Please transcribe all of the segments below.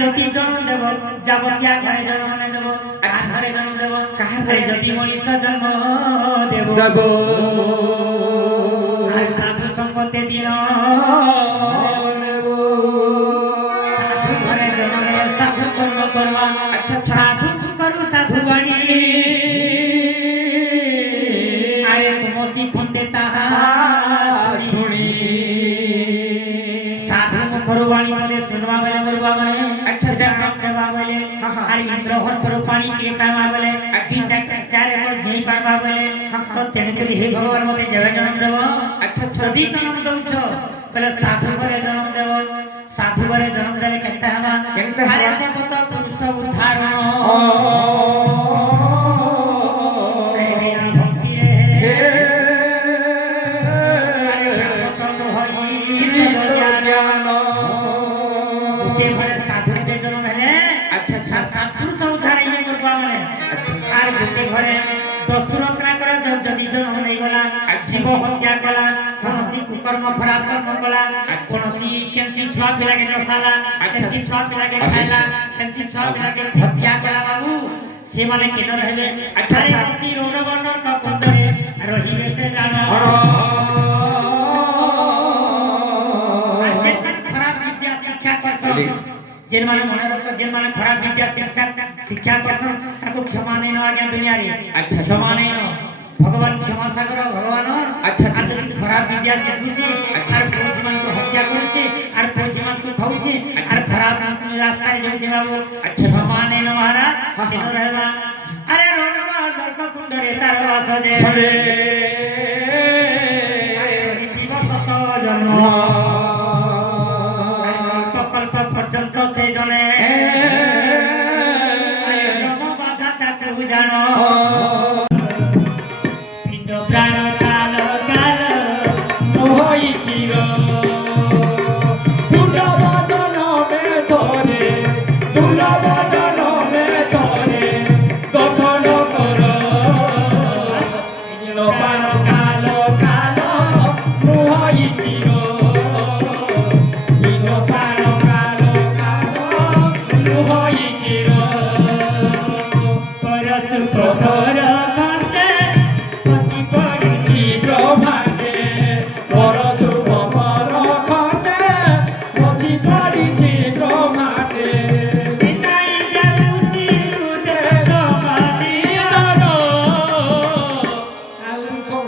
যদি জন্ম দেব যাবতীয় ঘরে জন্ম নে দেব কার ঘরে জন্ম দেব আরে যদি মনীষ জন্ম দেব আর সাধু সম্পত্তি দিন সাধু ঘরে জন্ম নেব সাধু কর্ম করবা আচ্ছা সাধু করু সাধু বাণী আরে কুমতি খন্ডে তাহা শুনি সাধু মুখর বাণী পদে শুনবা বলে বলবা বলে আচ্ছা জাম দেবা বলে আর ইন্দ্র হস্তর পানি কে পাবা বলে কি চার একর যেই পারবা বলে তো তেনে করি হে ভগবান মতে যেবে জন্ম দেব আচ্ছা যদি জন্ম দউছ বলে সাধু ঘরে জন্ম দেব সাধু ঘরে জন্ম দেলে কেনতা হবা আরে সে কত পুরুষ উদ্ধারণ আরে বিনা ভক্তি রে আরে ব্রহ্মতন্ড হই সব জ্ঞান উতে ঘরে সাধু তে জন্ম হেলে আচ্ছা আচ্ছা সৎপুরুষ উদ্ধার হই করবা মানে আর গুটে ঘরে দশরত্না করে যদি জন্ম নেই গলা জীব হত্যা কলা কোনসি কুকর্ম খরাপ কর্ম কলা কোনসি কেনসি ছুয়া পিলাকে নসালা কেনসি ছুয়া পিলাকে খাইলা কেনসি ছুয়া পিলাকে হত্যা কলা বাবু সে মানে কেন রহিবে আচ্ছা আচ্ছা রৌরবর্ণর কুণ্ডরে রহিবে সে জানো আর যে খরাপ বিদ্যা শিক্ষা করছো যে মানে মনে রাখো যে মানে খরাপ বিদ্যা শিক্ষা করছো তাকে ক্ষমা নেই না আগে দুনিয়ারে আচ্ছা ক্ষমা নেই না ভগবান ক্ষমা সাগর ভগবান আচ্ছা আর যদি খরাপ বিদ্যা শিখুছে আর পৌঁছমানকে হত্যা করছে আর পৌঁছমানকে খাউছে আর খরাপ রাস্তায় যাচ্ছে বাবু আচ্ছা ক্ষমা নেই না মহারাজ কেন রহবা আরে রণবা দর্ক কুণ্ডরে তার বাস যে আরে দিবস তো জন্ম কল্প পর্যন্ত সে জনে যম বাধা তাকে জানো পিণ্ড প্রাণ কাল কাল মোহই চির দুর্লভদন মে ধরে দুর্লভদন মে ধরে দর্শন কর পিণ্ড প্রাণ কাল কাল মোহই চির পথর কান্তে বসি পড়িছি ব্রহ্মাণ্ডে পরশ পবন খণ্ডে বসি পড়িছি ব্রহ্মাণ্ডে চিনাই যাউছি উদে সমাধি দর আউকো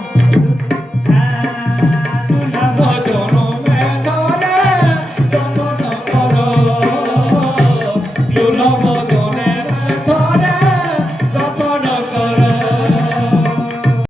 দুর্লভ জনমে ধরে